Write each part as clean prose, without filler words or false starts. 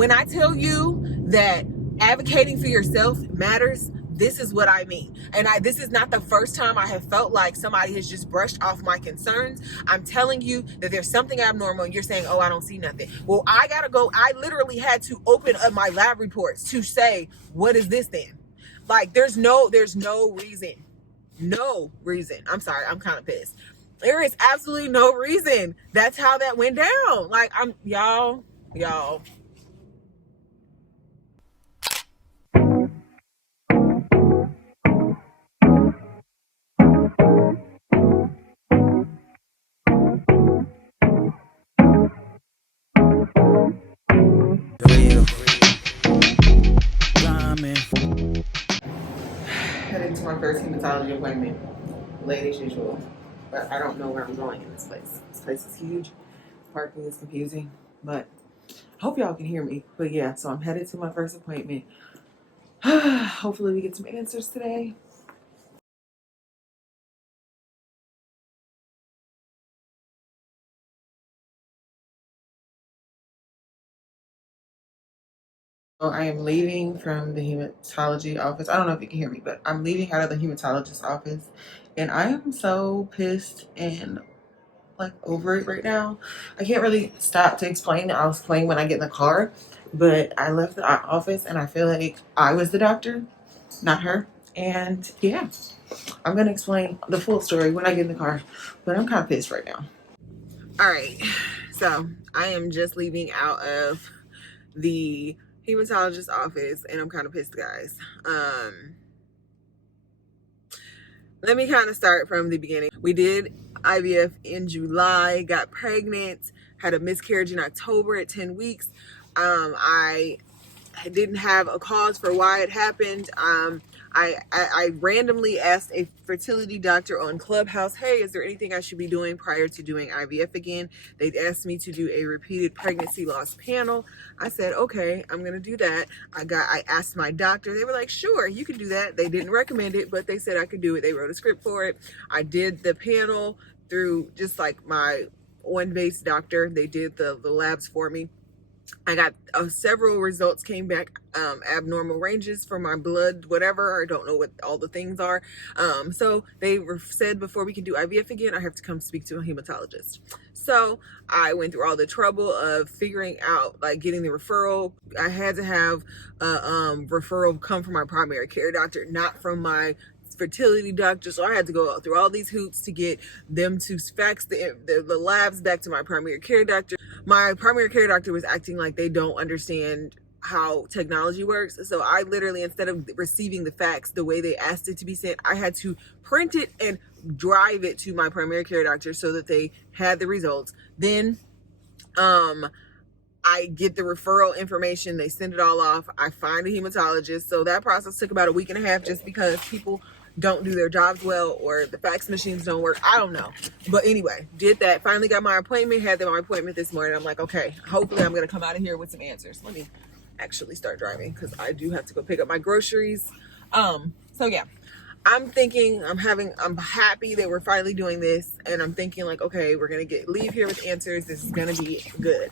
When I tell you that advocating for yourself matters, this is what I mean. And this is not the first time I have felt like somebody has just brushed off my concerns. I'm telling you that there's something abnormal and you're saying, oh, I don't see nothing. Well, I gotta go. I literally had to open up my lab reports to say, what is this then? Like, there's no reason. No reason. I'm sorry, I'm kind of pissed. There is absolutely no reason. That's how that went down. Like, y'all. Heading to my first hematology appointment, late as usual. But I don't know where I'm going in this place. This place is huge. Parking is confusing, but I hope y'all can hear me. But yeah, so I'm headed to my first appointment. Hopefully we get some answers today. So I am leaving from the hematology office. I don't know if you can hear me, but I'm leaving out of the hematologist office, and I am so pissed and like over it right now. I can't really stop to explain. I'll explain when I get in the car, but I left the office and I feel like I was the doctor, not her. And yeah, I'm gonna explain the full story when I get in the car, but I'm kind of pissed right now. All right, so I am just leaving out of the hematologist office and I'm kind of pissed, guys. Let me kind of start from the beginning. We did IVF in July, got pregnant, had a miscarriage in October at 10 weeks. I didn't have a cause for why it happened. I randomly asked a fertility doctor on Clubhouse, hey, is there anything I should be doing prior to doing IVF again? They asked me to do a repeated pregnancy loss panel. I said, okay, I'm gonna do that. I asked my doctor. They were like, sure, you can do that. They didn't recommend it, but they said I could do it. They wrote a script for it. I did the panel through just like my on-base doctor. They did the labs for me. I got several results came back abnormal ranges for my blood, whatever. I don't know what all the things are. So they said before we can do IVF again, I have to come speak to a hematologist. So I went through all the trouble of figuring out, like, getting the referral. I had to have a referral come from my primary care doctor, not from my fertility doctor. So I had to go through all these hoops to get them to fax the labs back to my primary care doctor. My primary care doctor was acting like they don't understand how technology works. So I literally, instead of receiving the fax the way they asked it to be sent, I had to print it and drive it to my primary care doctor so that they had the results. Then I get the referral information, they send it all off, I find a hematologist. So that process took about a week and a half, just because people don't do their jobs well or the fax machines don't work. I don't know. But anyway, did that. Finally got my appointment, had my appointment this morning. I'm like, okay, hopefully I'm going to come out of here with some answers. Let me actually start driving because I do have to go pick up my groceries. So yeah, I'm thinking, I'm happy that we're finally doing this. And I'm thinking like, okay, we're going to leave here with answers. This is going to be good.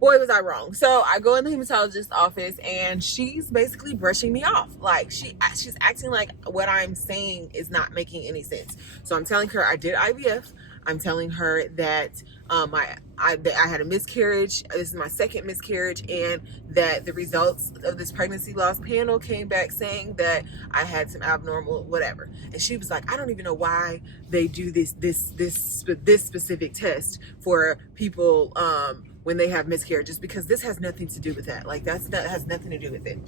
Boy, was I wrong. So I go in the hematologist's office and she's basically brushing me off. Like, she's acting like what I'm saying is not making any sense. So I'm telling her I did IVF. I'm telling her that I had a miscarriage. This is my second miscarriage, and that the results of this pregnancy loss panel came back saying that I had some abnormal whatever. And she was like, I don't even know why they do this specific test for people when they have miscarriages, because this has nothing to do with that. Like, that has nothing to do with it.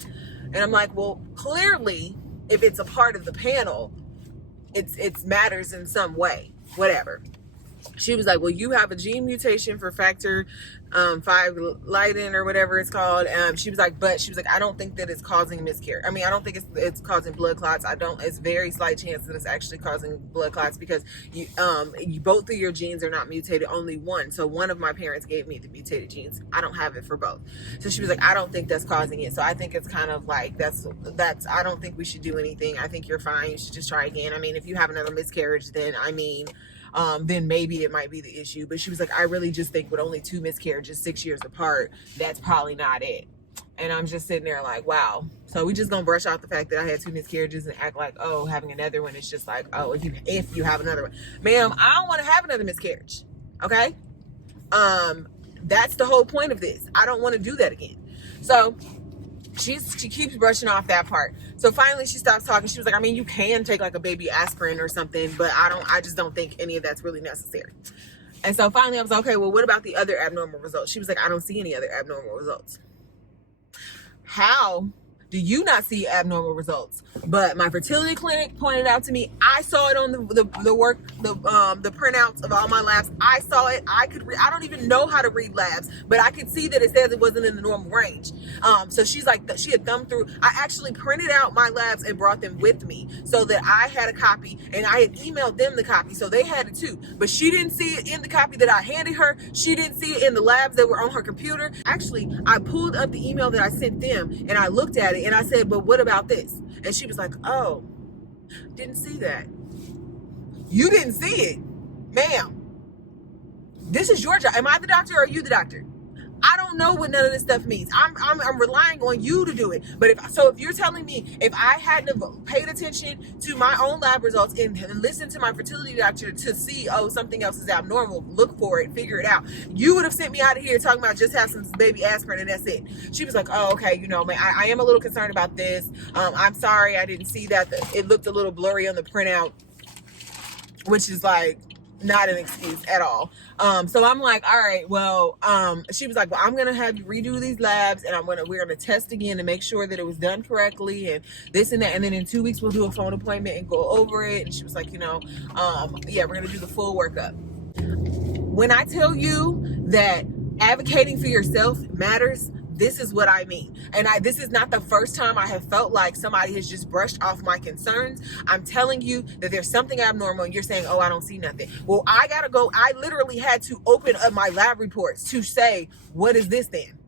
And I'm like, well, clearly, if it's a part of the panel, it matters in some way, whatever. She was like, well, you have a gene mutation for factor 5 Leiden or whatever it's called. She was like, I don't think that it's causing miscarriage. I mean, I don't think it's causing blood clots. It's very slight chance that it's actually causing blood clots, because both of your genes are not mutated, only one. So one of my parents gave me the mutated genes. I don't have it for both. So she was like, I don't think that's causing it. So I think it's kind of like, that's, I don't think we should do anything. I think you're fine. You should just try again. I mean, if you have another miscarriage, then I mean, then maybe it might be the issue. But she was like, I really just think with only 2 miscarriages 6 years apart, that's probably not it. And I'm just sitting there like, wow. So we just gonna brush out the fact that I had 2 miscarriages and act like, oh, having another one is just like, oh, if you have another one, ma'am, I don't want to have another miscarriage. Okay. That's the whole point of this. I don't want to do that again. So she keeps brushing off that part. So finally she stops talking. She was like, I mean, you can take like a baby aspirin or something, but I just don't think any of that's really necessary. And so finally I was like, okay, well, what about the other abnormal results? She was like, I don't see any other abnormal results. How do you not see abnormal results? But my fertility clinic pointed out to me. I saw it on the printouts of all my labs. I saw it. I don't even know how to read labs, but I could see that it says it wasn't in the normal range. So she's like, she had thumbed through. I actually printed out my labs and brought them with me so that I had a copy, and I had emailed them the copy, so they had it too. But she didn't see it in the copy that I handed her. She didn't see it in the labs that were on her computer. Actually, I pulled up the email that I sent them and I looked at it and I said, but what about this? And she was like, oh, didn't see that. You didn't see it, ma'am. This is your job. Am I the doctor or are you the doctor? I don't know what none of this stuff means. I'm relying on you to do it. But if you're telling me if I hadn't have paid attention to my own lab results and listened to my fertility doctor to see, oh, something else is abnormal, look for it, figure it out, you would have sent me out of here talking about just have some baby aspirin and that's it. She was like, oh, okay, you know, man, I am a little concerned about this. I'm sorry I didn't see that. It looked a little blurry on the printout, which is like not an excuse at all. So I'm like, all right, well, she was like, well, I'm gonna have you redo these labs and we're gonna test again to make sure that it was done correctly and this and that, and then in 2 weeks we'll do a phone appointment and go over it. And she was like, you know, yeah, we're gonna do the full workup. When I tell you that advocating for yourself matters, this is what I mean. And this is not the first time I have felt like somebody has just brushed off my concerns. I'm telling you that there's something abnormal and you're saying, oh, I don't see nothing. Well, I gotta go. I literally had to open up my lab reports to say, what is this then?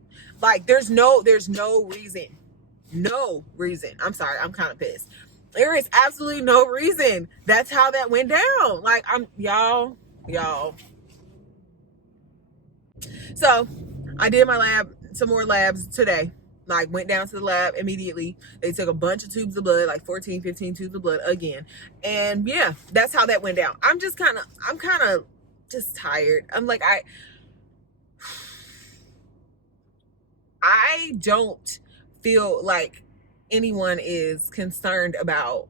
Like, there's no reason. No reason. I'm sorry. I'm kind of pissed. There is absolutely no reason. That's how that went down. Like, y'all. So I did some more labs today. Like, went down to the lab immediately. They took a bunch of tubes of blood, like 14, 15 tubes of blood again. And yeah, that's how that went down. I'm kind of just tired. I'm like, I don't feel like anyone is concerned about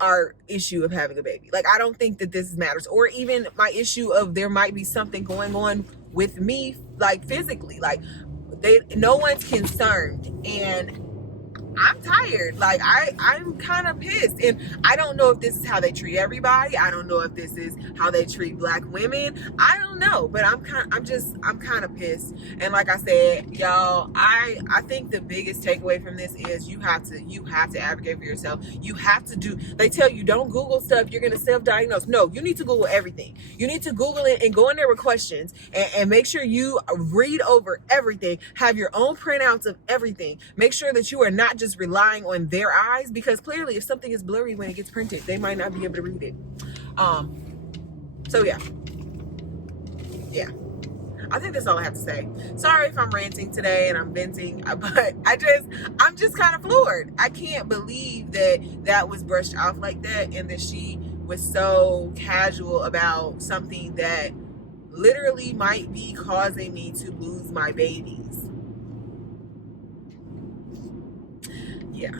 our issue of having a baby. Like, I don't think that this matters, or even my issue of there might be something going on with me, like physically. Like, no one's concerned, and I'm tired. Like, I'm kind of pissed, and I don't know if this is how they treat everybody. I don't know if this is how they treat Black women. I don't know, but I'm kind of pissed. And like I said, y'all, I think the biggest takeaway from this is you have to advocate for yourself. You have to they tell you don't Google stuff, you're gonna self-diagnose. No, you need to Google everything. You need to Google it and go in there with questions and make sure you read over everything, have your own printouts of everything. Make sure that you are not just relying on their eyes, because clearly if something is blurry when it gets printed, they might not be able to read it. So yeah, I think that's all I have to say. Sorry if I'm ranting today and I'm venting, but I'm just kind of floored. I can't believe that was brushed off like that, and that she was so casual about something that literally might be causing me to lose my babies. Yeah.